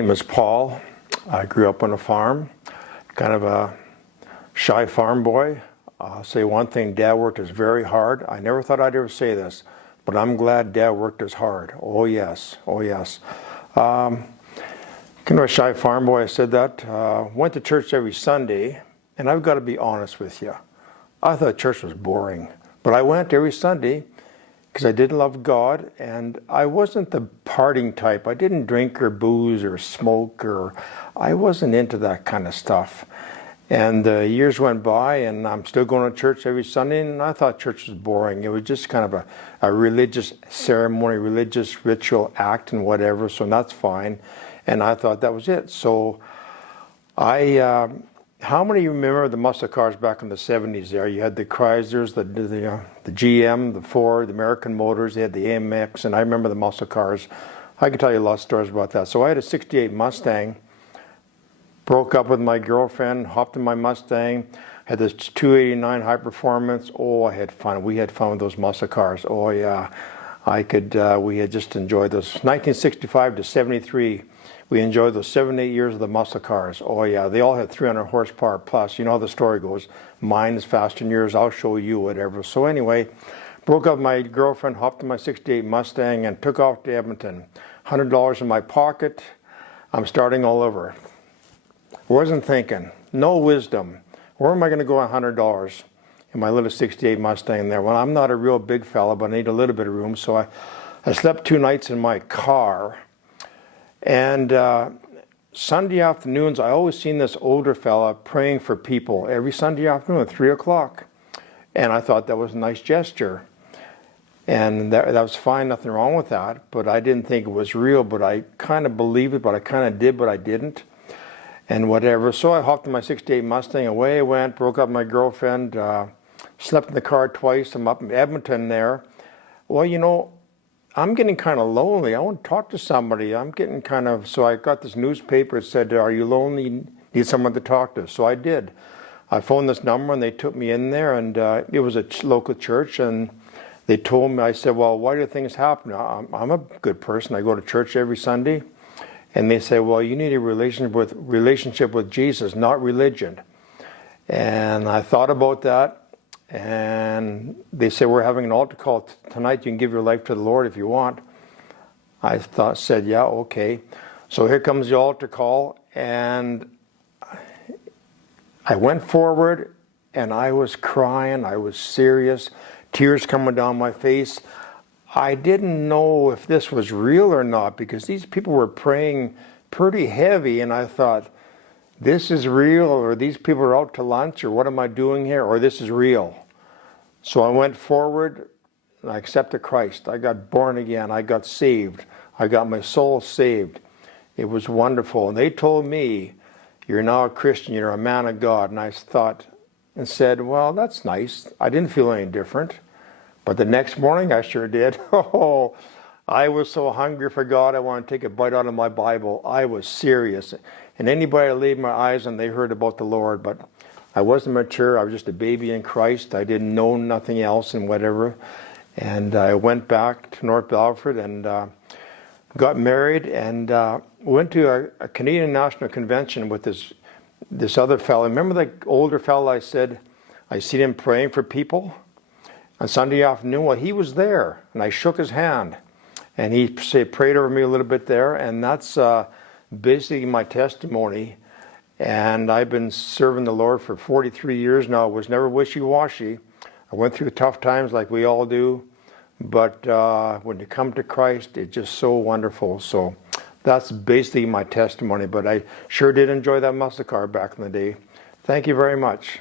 name is Paul. I grew up on a farm, kind of a shy farm boy. I'll say one thing, Dad worked us very hard. I never thought I'd ever say this, but I'm glad Dad worked us hard. Oh yes, oh yes. Kind of a shy farm boy, I said that. Went to church every Sunday, and I've got to be honest with you. I thought church was boring, but I went every Sunday because I did love God, and I wasn't the partying type. I didn't drink or booze or smoke, or I wasn't into that kind of stuff. And years went by, and I'm still going to church every Sunday, and I thought church was boring. It was just kind of a religious ceremony, religious ritual act and whatever, so that's fine. And I thought that was it. So how many of you remember the muscle cars back in the 70s there? You had the Chryslers, the GM, the Ford, the American Motors, they had the AMX, and I remember the muscle cars. I can tell you a lot of stories about that. So I had a 68 Mustang, broke up with my girlfriend, hopped in my Mustang, had this 289 high performance. Oh, I had fun. We had fun with those muscle cars. Oh yeah, we had just enjoyed those. 1965 to 73. We enjoyed those 7, 8 years of the muscle cars. Oh yeah, they all had 300 horsepower plus. You know how the story goes. Mine is faster than yours. I'll show you whatever. So anyway, broke up with my girlfriend, hopped in my 68 Mustang, and took off to Edmonton. $100 in my pocket. I'm starting all over. Wasn't thinking. No wisdom. Where am I going to go $100 in my little 68 Mustang there? Well, I'm not a real big fella, but I need a little bit of room. So I slept 2 nights in my car. And Sunday afternoons, I always seen this older fella praying for people every Sunday afternoon at 3 o'clock. And I thought that was a nice gesture. And that was fine, nothing wrong with that. But I didn't think it was real, but I kind of believed it, but I kind of did, but I didn't. And whatever. So I hopped in my 68 Mustang, away I went, broke up with my girlfriend, slept in the car twice. I'm up in Edmonton there. Well, you know, I'm getting kind of lonely. I want to talk to somebody. I'm getting kind of, so I got this newspaper that said, are you lonely? Need someone to talk to. So I did. I phoned this number and they took me in there, and it was a local church, and they told me, I said, well, why do things happen? I'm a good person. I go to church every Sunday. And they say, well, you need a relationship with Jesus, not religion. And I thought about that. And they said, we're having an altar call tonight. You can give your life to the Lord if you want. I said, yeah, okay. So here comes the altar call. And I went forward, and I was crying. I was serious. Tears coming down my face. I didn't know if this was real or not, because these people were praying pretty heavy, and I thought, this is real, or these people are out to lunch, or what am I doing here, or this is real. So I went forward, and I accepted Christ. I got born again. I got saved. I got my soul saved. It was wonderful. And they told me, you're now a Christian, you're a man of God. And I thought and said, well, that's nice. I didn't feel any different. But the next morning, I sure did. Oh, I was so hungry for God, I wanted to take a bite out of my Bible. I was serious. And anybody that laid my eyes on, they heard about the Lord. But I wasn't mature. I was just a baby in Christ. I didn't know nothing else and whatever. And I went back to North Belford and got married, and went to a Canadian National Convention with this other fellow. Remember the older fellow I said, I seen him praying for people on Sunday afternoon? Well, he was there, and I shook his hand, and he prayed over me a little bit there, and that's basically my testimony. And I've been serving the Lord for 43 years now. It was never wishy-washy. I went through tough times like we all do, but when you come to Christ, it's just so wonderful. So that's basically my testimony, but I sure did enjoy that muscle car back in the day. Thank you very much.